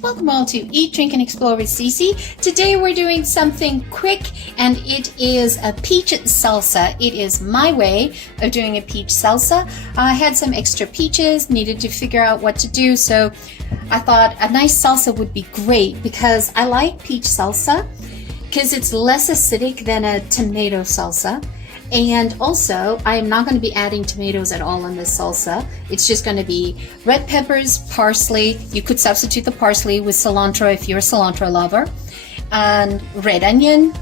Welcome all to Eat, Drink, and Explore with Cece. Today we're doing something quick, and it is a peach salsa. It is my way of doing a peach salsa. I had some extra peaches, needed to figure out what to do, so I thought a nice salsa would be great because I like peach salsa because it's less acidic than a tomato salsa. And also, I am not going to be adding tomatoes at all in this salsa. It's just going to be red peppers, parsley. You could substitute the parsley with cilantro if you're a cilantro lover. And red onion.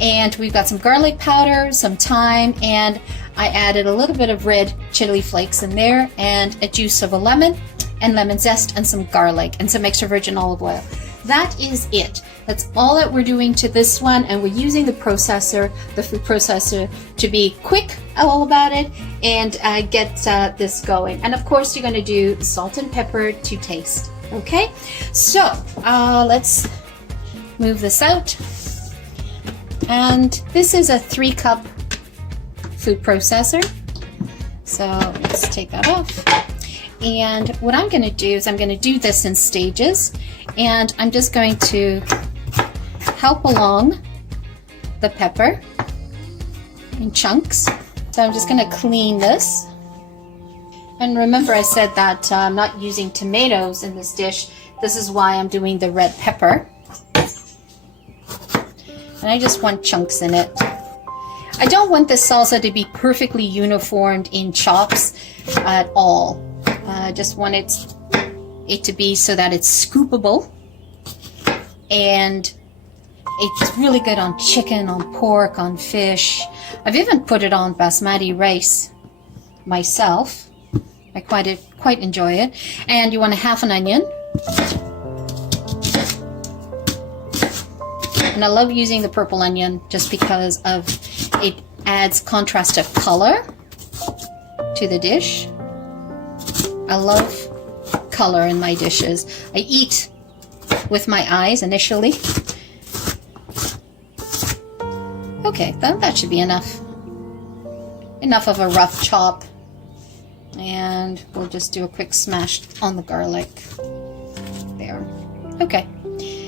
And we've got some garlic powder, some thyme, and I added a little bit of red chili flakes in there, and a juice of a lemon, and lemon zest, and some garlic, and some extra virgin olive oil. That is it. That's all that we're doing to this one, and we're using the processor, the food processor, to be quick all about it and get this going. And of course, you're going to do salt and pepper to taste. Okay, so let's move this out. And this is a 3-cup food processor. So let's take that off. And what I'm going to do is I'm going to do this in stages, and I'm just going to help along the pepper in chunks. So I'm just going to clean this. And remember, I said that I'm not using tomatoes in this dish. This is why I'm doing the red pepper. And I just want chunks in it. I don't want this salsa to be perfectly uniformed in chops at all. I just want it to be so that it's scoopable, and it's really good on chicken, on pork, on fish. I've even put it on basmati rice myself. I quite enjoy it. And you want a half an onion. And I love using the purple onion just because of it adds contrast of color to the dish. I love color in my dishes. I eat with my eyes initially. Okay, that should be enough. Enough of a rough chop. And we'll just do a quick smash on the garlic. There. Okay.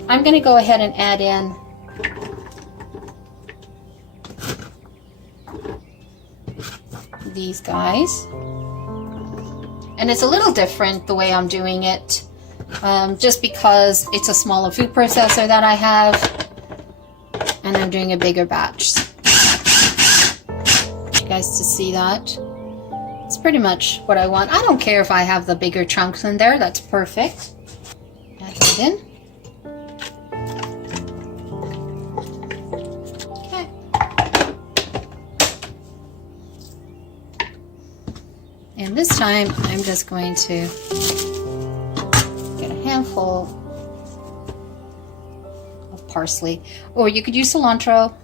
I'm going to go ahead and add in these guys. And it's a little different the way I'm doing it, just because it's a smaller food processor that I have, and I'm doing a bigger batch. You guys to see that. It's pretty much what I want. I don't care if I have the bigger chunks in there, that's perfect. Add it in. And this time, I'm just going to get a handful of parsley. Or you could use cilantro.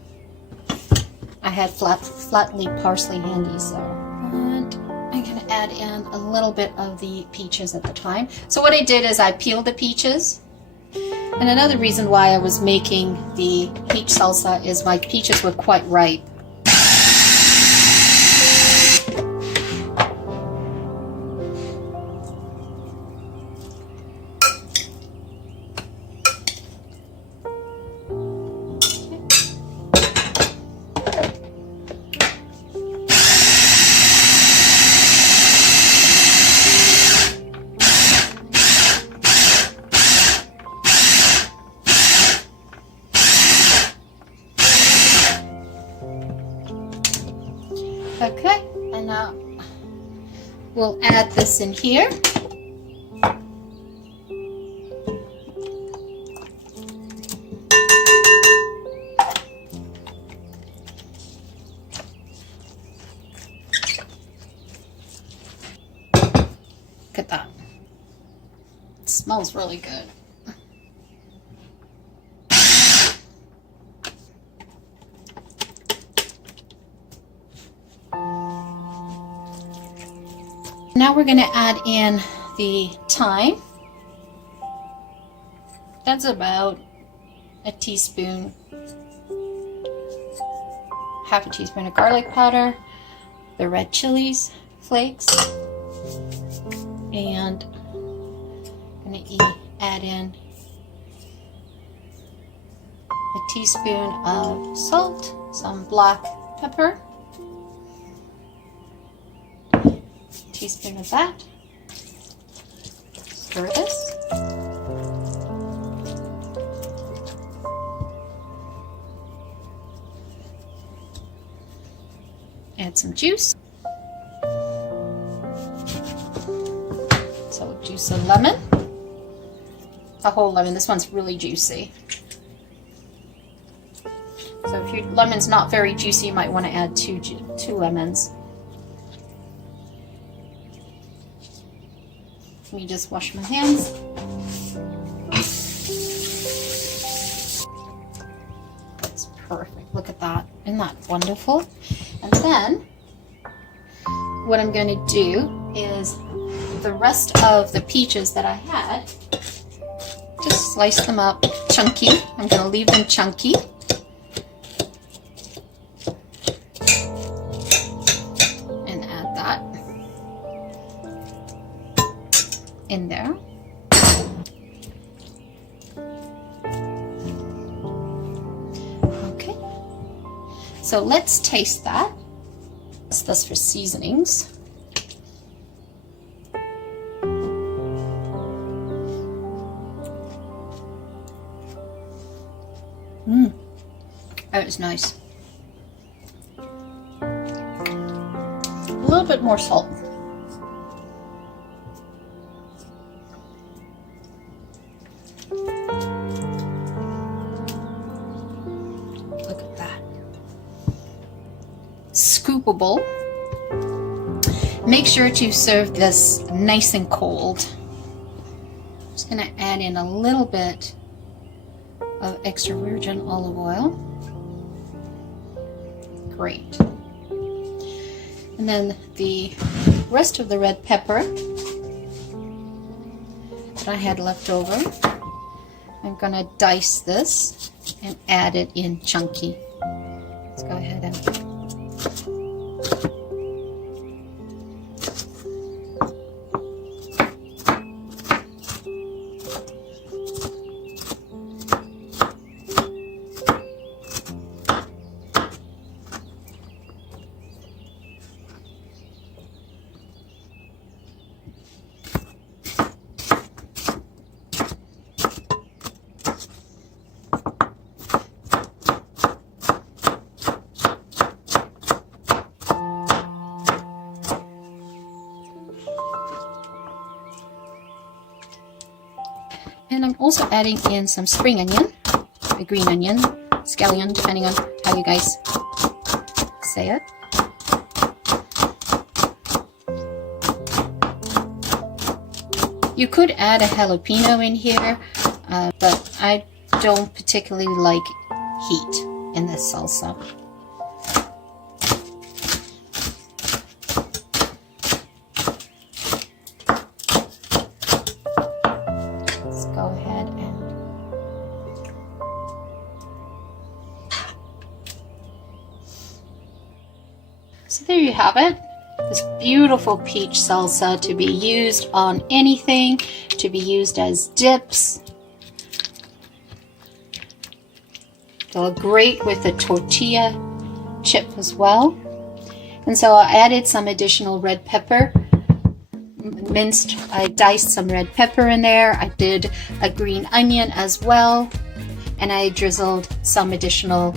I had flat leaf parsley handy, so. And I'm going to add in a little bit of the peaches at the time. So what I did is I peeled the peaches. And another reason why I was making the peach salsa is my peaches were quite ripe. Okay, and now we'll add this in here. Look at that. It smells really good. Now we're going to add in the thyme. That's about a teaspoon, half a teaspoon of garlic powder, the red chilies flakes, and I'm going to add in a teaspoon of salt, some black pepper, a teaspoon of that. Stir this. Add some juice. So juice a lemon. A whole lemon. This one's really juicy. So if your lemon's not very juicy, you might want to add two lemons. Let me just wash my hands. That's perfect. Look at that. Isn't that wonderful? And then what I'm going to do is the rest of the peaches that I had, just slice them up chunky. I'm going to leave them chunky. And add that in there. Okay. So let's taste that. That's for seasonings. That was nice. A little bit more salt. Look at that. Scoopable. Make sure to serve this nice and cold. I'm just going to add in a little bit of extra virgin olive oil. Great. And then the rest of the red pepper that I had left over, I'm going to dice this and add it in chunky. Let's go ahead and I'm also adding in some spring onion, a green onion, scallion, depending on how you guys say it. You could add a jalapeno in here, but I don't particularly like heat in this salsa. Go ahead and so there you have it, this beautiful peach salsa to be used on anything, to be used as dips. Go great with a tortilla chip as well. And so I added some additional red pepper. Minced, I diced some red pepper in there. I did a green onion as well, and I drizzled some additional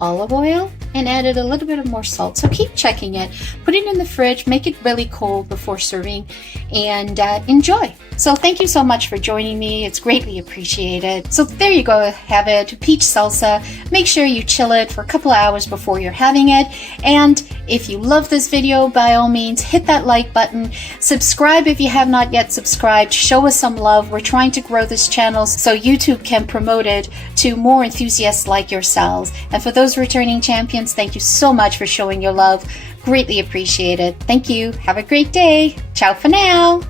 olive oil and added a little bit of more salt. So keep checking it, put it in the fridge, make it really cold before serving, and enjoy. So thank you so much for joining me. It's greatly appreciated. So there you go, have it, peach salsa. Make sure you chill it for a couple of hours before you're having it. And if you love this video, by all means, hit that like button. Subscribe if you have not yet subscribed. Show us some love. We're trying to grow this channel so YouTube can promote it to more enthusiasts like yourselves. And for those returning champions, thank you so much for showing your love. Greatly appreciated. Thank you. Have a great day. Ciao for now.